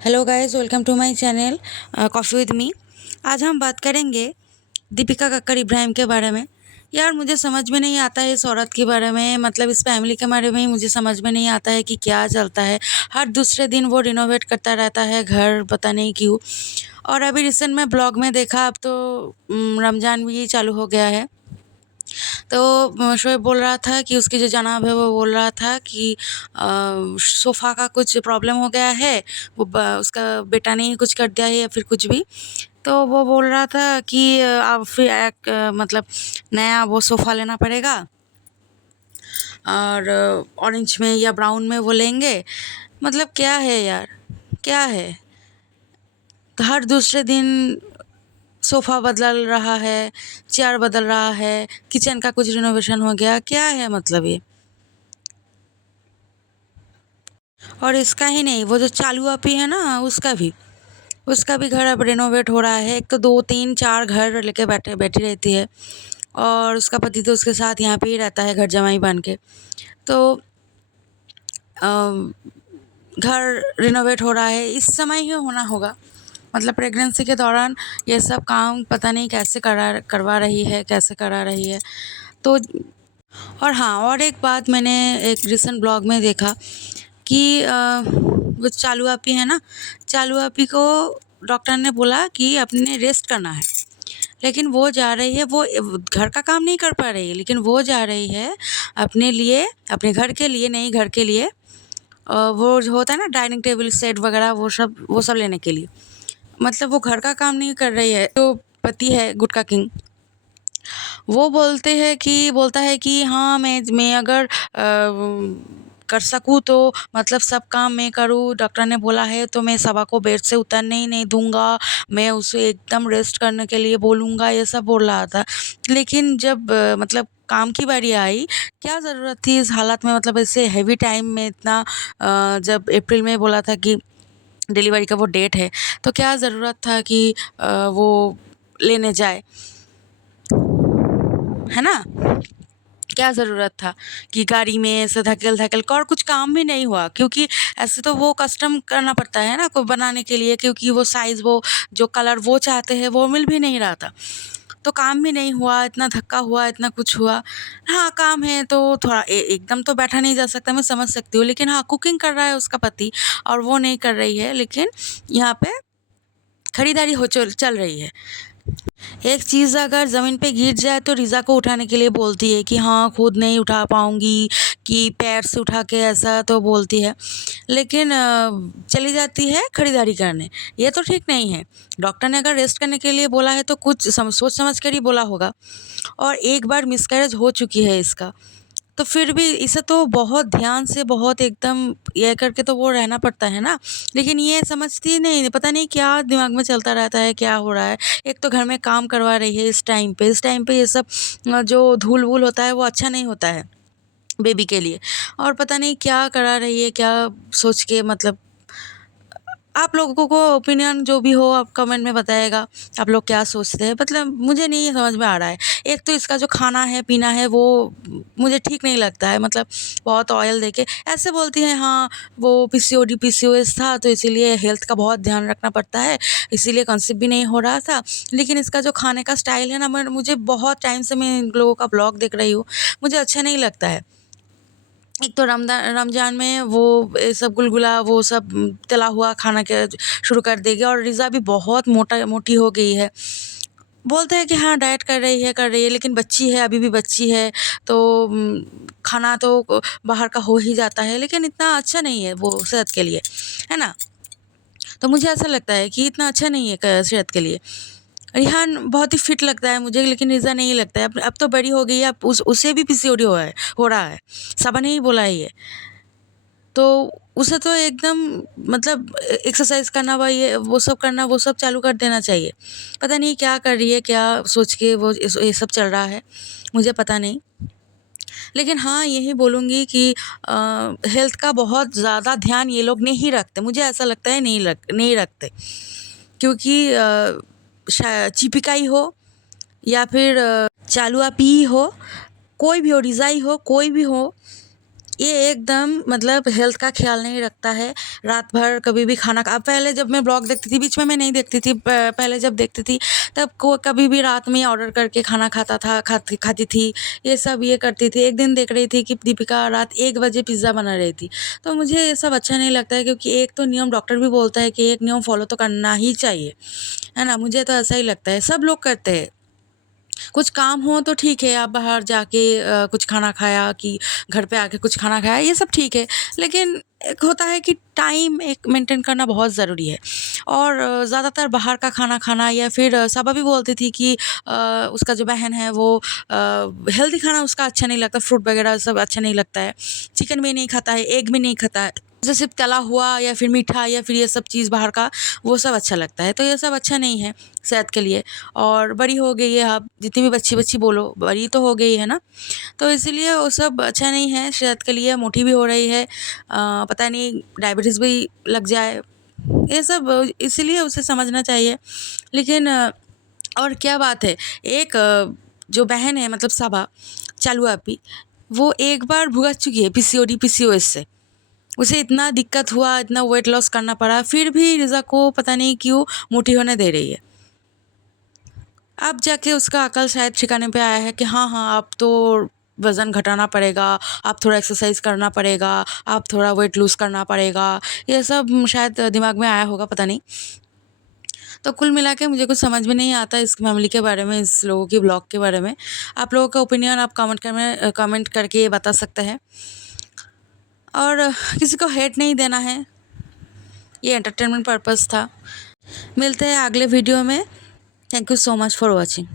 Hello guys, welcome to my channel coffee with me. आज हम बात करेंगे दीपिका कक्कड़ इब्राहिम के बारे में। यार मुझे समझ में नहीं आता है इस औरत के बारे में, मतलब इस फैमिली के बारे में ही मुझे समझ में नहीं आता है कि क्या चलता है। हर दूसरे दिन वो रिनोवेट करता रहता है घर, पता नहीं क्यों। और अभी रिसेंट में ब्लॉग में देखा, अब तो रमज़ान भी चालू हो गया है। तो शोएब बोल रहा था कि उसकी जो जनाब है वो बोल रहा था कि सोफ़ा का कुछ प्रॉब्लम हो गया है, उसका बेटा ने ही कुछ कर दिया है या फिर कुछ भी। तो वो बोल रहा था कि अब फिर मतलब नया वो सोफ़ा लेना पड़ेगा और ऑरेंज में या ब्राउन में वो लेंगे। मतलब क्या है यार, क्या है। तो हर दूसरे दिन सोफ़ा बदल रहा है, चेयर बदल रहा है, किचन का कुछ रिनोवेशन हो गया, क्या है मतलब ये। और इसका ही नहीं, वो जो चालू अपी है ना, उसका भी घर अब रिनोवेट हो रहा है। एक तो 2 3 4 घर लेके बैठी रहती है, और उसका पति तो उसके साथ यहाँ पे ही रहता है घर जमाई बन के। तो घर रिनोवेट हो रहा है, इस समय ही होना होगा। मतलब प्रेगनेंसी के दौरान ये सब काम पता नहीं कैसे करवा रही है, कैसे करा रही है। तो और हाँ, और एक बात मैंने एक रिसेंट ब्लॉग में देखा कि वो चालू आपी है ना, चालू आपी को डॉक्टर ने बोला कि अपने रेस्ट करना है। लेकिन वो जा रही है, वो घर का काम नहीं कर पा रही है, लेकिन वो जा रही है अपने लिए, अपने घर के लिए, नई घर के लिए वो जो होता है ना डाइनिंग टेबल सेट वगैरह, वो सब लेने के लिए। मतलब वो घर का काम नहीं कर रही है। जो पति है गुटका किंग, वो बोलता है कि हाँ, मैं अगर कर सकूँ तो मतलब सब काम मैं करूँ। डॉक्टर ने बोला है तो मैं सबा को बेड से उतरने ही नहीं दूंगा, मैं उसे एकदम रेस्ट करने के लिए बोलूँगा, ये सब बोल रहा था। लेकिन जब मतलब काम की बारी आई, क्या ज़रूरत थी इस हालत में, मतलब ऐसे हैवी टाइम में इतना जब अप्रैल में बोला था कि डिलीवरी का वो डेट है, तो क्या ज़रूरत था कि वो लेने जाए, है ना। क्या ज़रूरत था कि गाड़ी में ऐसे धकेल-धकेल कर, और कुछ काम भी नहीं हुआ, क्योंकि ऐसे तो वो कस्टम करना पड़ता है ना को बनाने के लिए, क्योंकि वो साइज़, वो जो कलर वो चाहते हैं वो मिल भी नहीं रहा था। तो काम भी नहीं हुआ, इतना धक्का हुआ, इतना कुछ हुआ। हाँ, काम है तो थोड़ा एकदम तो बैठा नहीं जा सकता, मैं समझ सकती हूँ। लेकिन हाँ, कुकिंग कर रहा है उसका पति और वो नहीं कर रही है, लेकिन यहाँ पे खरीदारी हो चल रही है। एक चीज़ अगर ज़मीन पे गिर जाए तो रिज़ा को उठाने के लिए बोलती है कि हाँ, खुद नहीं उठा पाऊँगी, कि पैर से उठा के, ऐसा तो बोलती है। लेकिन चली जाती है खरीदारी करने, ये तो ठीक नहीं है। डॉक्टर ने अगर रेस्ट करने के लिए बोला है तो कुछ सोच समझ कर ही बोला होगा। और एक बार मिसकैरेज हो चुकी है इसका, तो फिर भी इसे तो बहुत ध्यान से, बहुत एकदम ये करके तो वो रहना पड़ता है ना। लेकिन ये समझती नहीं, पता नहीं क्या दिमाग में चलता रहता है, क्या हो रहा है। एक तो घर में काम करवा रही है इस टाइम पे ये सब जो धूल-वूल होता है वो अच्छा नहीं होता है बेबी के लिए। और पता नहीं क्या करा रही है, क्या सोच के, मतलब आप लोगों को ओपिनियन जो भी हो आप कमेंट में बताइएगा, आप लोग क्या सोचते हैं। मतलब मुझे नहीं समझ में आ रहा है। एक तो इसका जो खाना है, पीना है, वो मुझे ठीक नहीं लगता है। मतलब बहुत ऑयल देके ऐसे बोलती है, हाँ वो पीसीओडी पीसीओएस था तो इसीलिए हेल्थ का बहुत ध्यान रखना पड़ता है, इसीलिए कंसीव भी नहीं हो रहा था। लेकिन इसका जो खाने का स्टाइल है ना, मुझे बहुत टाइम से मैं इन लोगों का ब्लॉग देख रही हूँ, मुझे अच्छा नहीं लगता है। एक तो रमज़ान में वो ये सब गुलगुला, वो सब तला हुआ खाना के शुरू कर देगी, और रिज़ा भी बहुत मोटी हो गई है। बोलते हैं कि हाँ डाइट कर रही है, लेकिन बच्ची है, अभी भी बच्ची है। तो खाना तो बाहर का हो ही जाता है, लेकिन इतना अच्छा नहीं है वो सेहत के लिए, है ना। तो मुझे ऐसा लगता है कि इतना अच्छा नहीं है सेहत के लिए। रिहान बहुत ही फिट लगता है मुझे, लेकिन रिज़ा नहीं लगता है। अब तो बड़ी हो गई है, अब उसे भी पीसीओडी हो रहा है। सबा ने ही बोला है ये। तो उसे तो एकदम, मतलब एक्सरसाइज करना, वो सब करना, वो सब चालू कर देना चाहिए। पता नहीं क्या कर रही है, क्या सोच के वो ये सब चल रहा है, मुझे पता नहीं। लेकिन हाँ, यही बोलूँगी कि हेल्थ का बहुत ज़्यादा ध्यान ये लोग नहीं रखते, मुझे ऐसा लगता है नहीं रखते। क्योंकि चिपिका ही हो या फिर चालुआ पी ही हो, कोई भी हो, रिज़ाई हो, कोई भी हो, ये एकदम मतलब हेल्थ का ख़्याल नहीं रखता है। रात भर कभी भी खाना अब पहले जब मैं ब्लॉग देखती थी, बीच में मैं नहीं देखती थी, पहले जब देखती थी तब को कभी भी रात में ऑर्डर करके खाना खाता था, खाती थी, ये करती थी। एक दिन देख रही थी कि दीपिका रात 1 बजे पिज़्ज़ा बना रही थी। तो मुझे ये सब अच्छा नहीं लगता है, क्योंकि एक तो नियम डॉक्टर भी बोलता है कि एक नियम फ़ॉलो तो करना ही चाहिए, है ना? मुझे तो ऐसा ही लगता है, सब लोग करते हैं। कुछ काम हो तो ठीक है, आप बाहर जाके कुछ खाना खाया कि घर पे आके कुछ खाना खाया, ये सब ठीक है। लेकिन एक होता है कि टाइम एक मेंटेन करना बहुत ज़रूरी है। और ज़्यादातर बाहर का खाना खाना, या फिर सबा भी बोलती थी कि उसका जो बहन है वो हेल्दी खाना उसका अच्छा नहीं लगता, फ्रूट वगैरह सब अच्छा नहीं लगता है, चिकन भी नहीं खाता है, एग भी नहीं खाता है, जैसे सिर्फ तला हुआ या फिर मीठा या फिर ये सब चीज़ बाहर का, वो सब अच्छा लगता है। तो ये सब अच्छा नहीं है सेहत के लिए। और बड़ी हो गई है, आप जितनी भी बच्ची बोलो, बड़ी तो हो गई है ना, तो इसीलिए वो सब अच्छा नहीं है सेहत के लिए, मोटी भी हो रही है, पता नहीं डायबिटीज़ भी लग जाए, ये सब इसीलिए उसे समझना चाहिए। लेकिन और क्या बात है, एक जो बहन है मतलब सबा चालू आपी, वो एक बार भुगत चुकी है पीसीओडी पीसीओएस से, उसे इतना दिक्कत हुआ, इतना वेट लॉस करना पड़ा, फिर भी रिज़ा को पता नहीं क्यों मोटी होने दे रही है। अब जाके उसका अकल शायद ठिकाने पे आया है कि हाँ हाँ, अब तो वज़न घटाना पड़ेगा, आप थोड़ा एक्सरसाइज करना पड़ेगा, आप थोड़ा वेट लूज़ करना पड़ेगा, ये सब शायद दिमाग में आया होगा, पता नहीं। तो कुल मिला के मुझे कुछ समझ में नहीं आता इस फैमिली के बारे में, इस लोगों की ब्लॉग के बारे में। आप लोगों का ओपिनियन आप कमेंट करके बता सकते हैं। और किसी को हेट नहीं देना है, ये एंटरटेनमेंट पर्पस था। मिलते हैं अगले वीडियो में। Thank you so much for watching.